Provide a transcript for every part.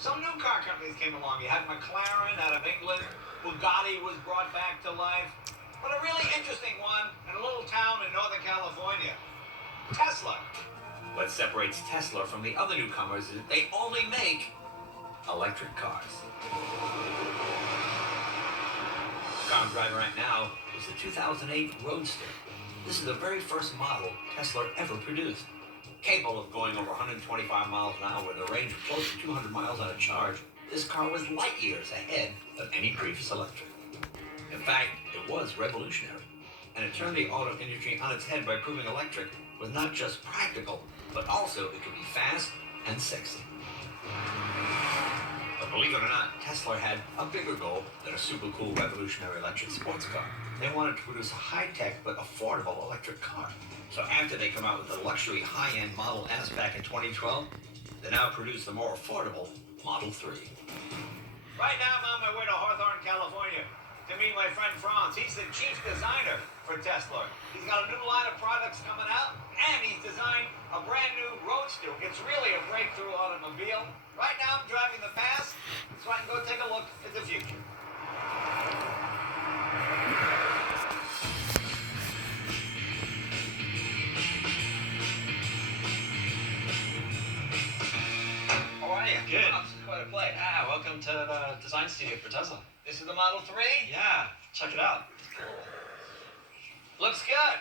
Some new car companies came along. You had McLaren out of England. Bugatti was brought back to life. But a really interesting one in a little town in Northern California, Tesla. What separates Tesla from the other newcomers is that they only make electric cars. The car I'm driving right now is the 2008 Roadster. This is the very first model Tesla ever produced. Capable of going over 125 miles an hour with a range of close to 200 miles on a charge, this car was light years ahead of any previous electric. In fact, it was revolutionary, and it turned the auto industry on its head by proving electric was not just practical, but also it could be fast and sexy. But believe it or not, Tesla had a bigger goal than a super cool revolutionary electric sports car. They wanted to produce a high-tech but affordable electric car. So after they come out with the luxury high-end Model S back in 2012, they now produce the more affordable Model 3. Right now, I'm on my way to Hawthorne, California, to meet my friend Franz. He's the chief designer for Tesla. He's got a new line of products coming out, and he's designed a brand new Roadster. It's really a breakthrough automobile. Right now, I'm driving the past, so I can go take a look at the future. How are you? Good. Wow, this is quite a play. Welcome to the design studio for Tesla. This is the Model 3? Yeah, check it out. Looks good.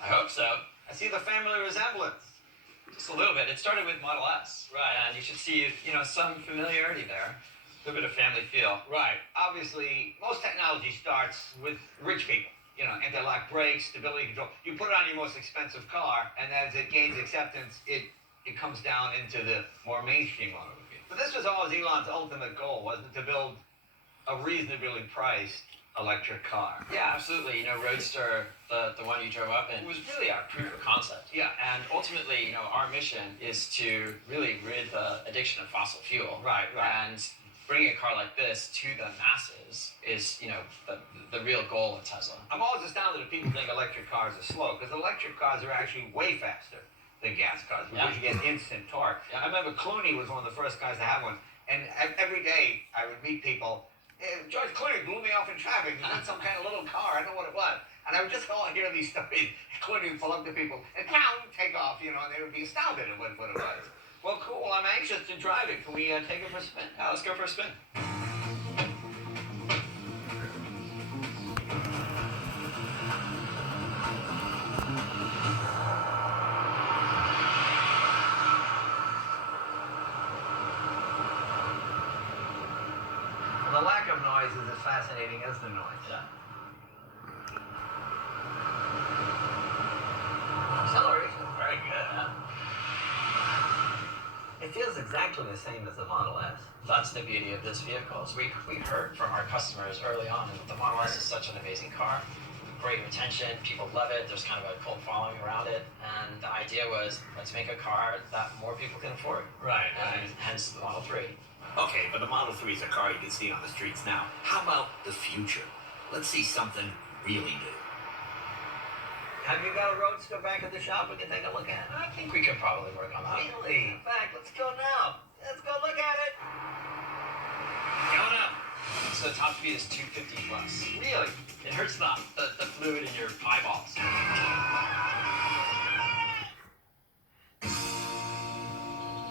I hope so. I see the family resemblance. Just a little bit. It started with Model S. Right. And you should see, some familiarity there. A little bit of family feel. Right. Obviously, most technology starts with rich people. Anti-lock brakes, stability control. You put it on your most expensive car, and as it gains acceptance, it comes down into the more mainstream automobile. But this was always Elon's ultimate goal, wasn't it? To build a reasonably priced electric car. Yeah, absolutely. Roadster, the one you drove up in, was really our proof of concept. Yeah. And ultimately, our mission is to really rid the addiction of fossil fuel. Right. And bringing a car like this to the masses is, the real goal of Tesla. I'm always astounded that people think electric cars are slow, because electric cars are actually way faster than gas cars, because you get instant torque. Yeah. I remember Clooney was one of the first guys to have one, and every day I would meet people. George Clooney blew me off in traffic. He had some kind of little car, I don't know what it was. And I would just go and hear these stories. Clooney would pull up to people and take off, and they would be astounded at what it was. Well, cool, I'm anxious to drive it. Can we take it for a spin? Yeah, let's go for a spin. The lack of noise is as fascinating as the noise. Yeah. Acceleration is very good, huh? It feels exactly the same as the Model S. That's the beauty of this vehicle. Is we heard from our customers early on that the Model S is such an amazing car. Great retention, people love it, there's kind of a cult following around it, and the idea was, let's make a car that more people can afford. Right. And hence the Model 3. Okay, but the Model 3 is a car you can see on the streets now. How about the future? Let's see something really new. Have you got a Roadster back at the shop we can take a look at? I think we could probably work on that. Really? In fact, let's go now. Let's go look at it. Going up. So the top speed is 250 plus. Really? It hurts the fluid in your eyeballs.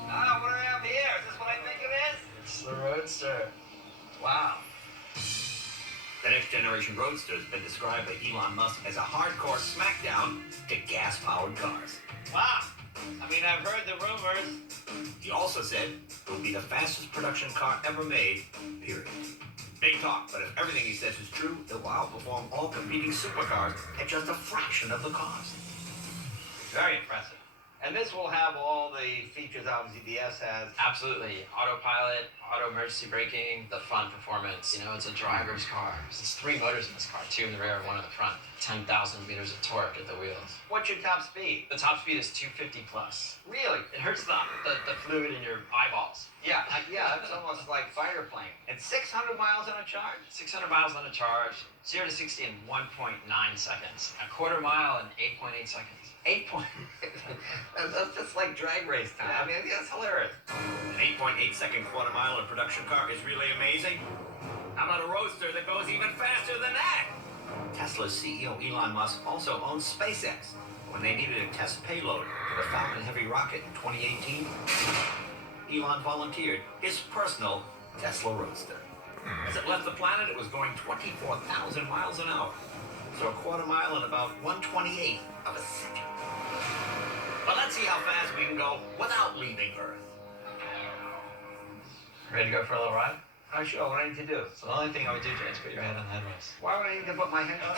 What do we have here? Is this what I think it is? It's the Roadster. Wow. The next generation Roadster has been described by Elon Musk as a hardcore smackdown to gas-powered cars. Wow. I've heard the rumors. He also said it will be the fastest production car ever made, period. Big talk, but if everything he says is true, it will outperform all competing supercars at just a fraction of the cost. Very impressive. And this will have all the features obviously the S has. Absolutely. Autopilot, auto emergency braking, the fun performance. It's a driver's car. There's 3 motors in this car, 2 in the rear, 1 in the front. 10,000 meters of torque at the wheels. What's your top speed? The top speed is 250 plus. Really? It hurts the fluid in your eyeballs. Yeah, it's almost like fighter plane. And 600 miles on a charge? 600 miles on a charge, 0 to 60 in 1.9 seconds. A quarter mile in 8.8 seconds. That's just like drag race time. I mean, that's hilarious. An 8.8-second quarter mile in a production car is really amazing. How about a roadster that goes even faster than that? Tesla's CEO Elon Musk also owns SpaceX. When they needed a test payload for the Falcon Heavy rocket in 2018, Elon volunteered his personal Tesla Roadster. As it left the planet, it was going 24,000 miles an hour. So a quarter mile in about 1/28 of a second. But let's see how fast we can go without leaving Earth. Ready to go for a little ride? Sure, what I need to do? So the only thing I would do, Jay, is put your head on the headrest. Why would I need to put my head up?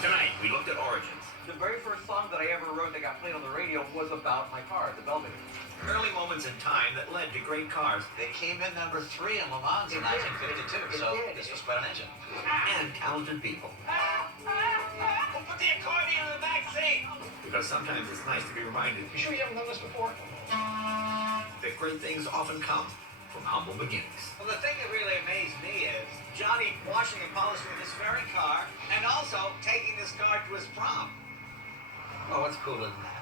Tonight, we looked at origins. The very first song that I ever wrote that got played on the radio was about my car, the Belvedere. Early moments in time that led to great cars. They came in number 3 in Le Mans in 1952, so this was quite an engine. And talented people. Put the accordion in the back seat! Because sometimes it's nice to be reminded You sure you haven't done this before? that great things often come from humble beginnings. Well, the thing that really amazed me is Johnny washing and polishing this very car and also taking this car to his prom. Oh, what's cooler than that?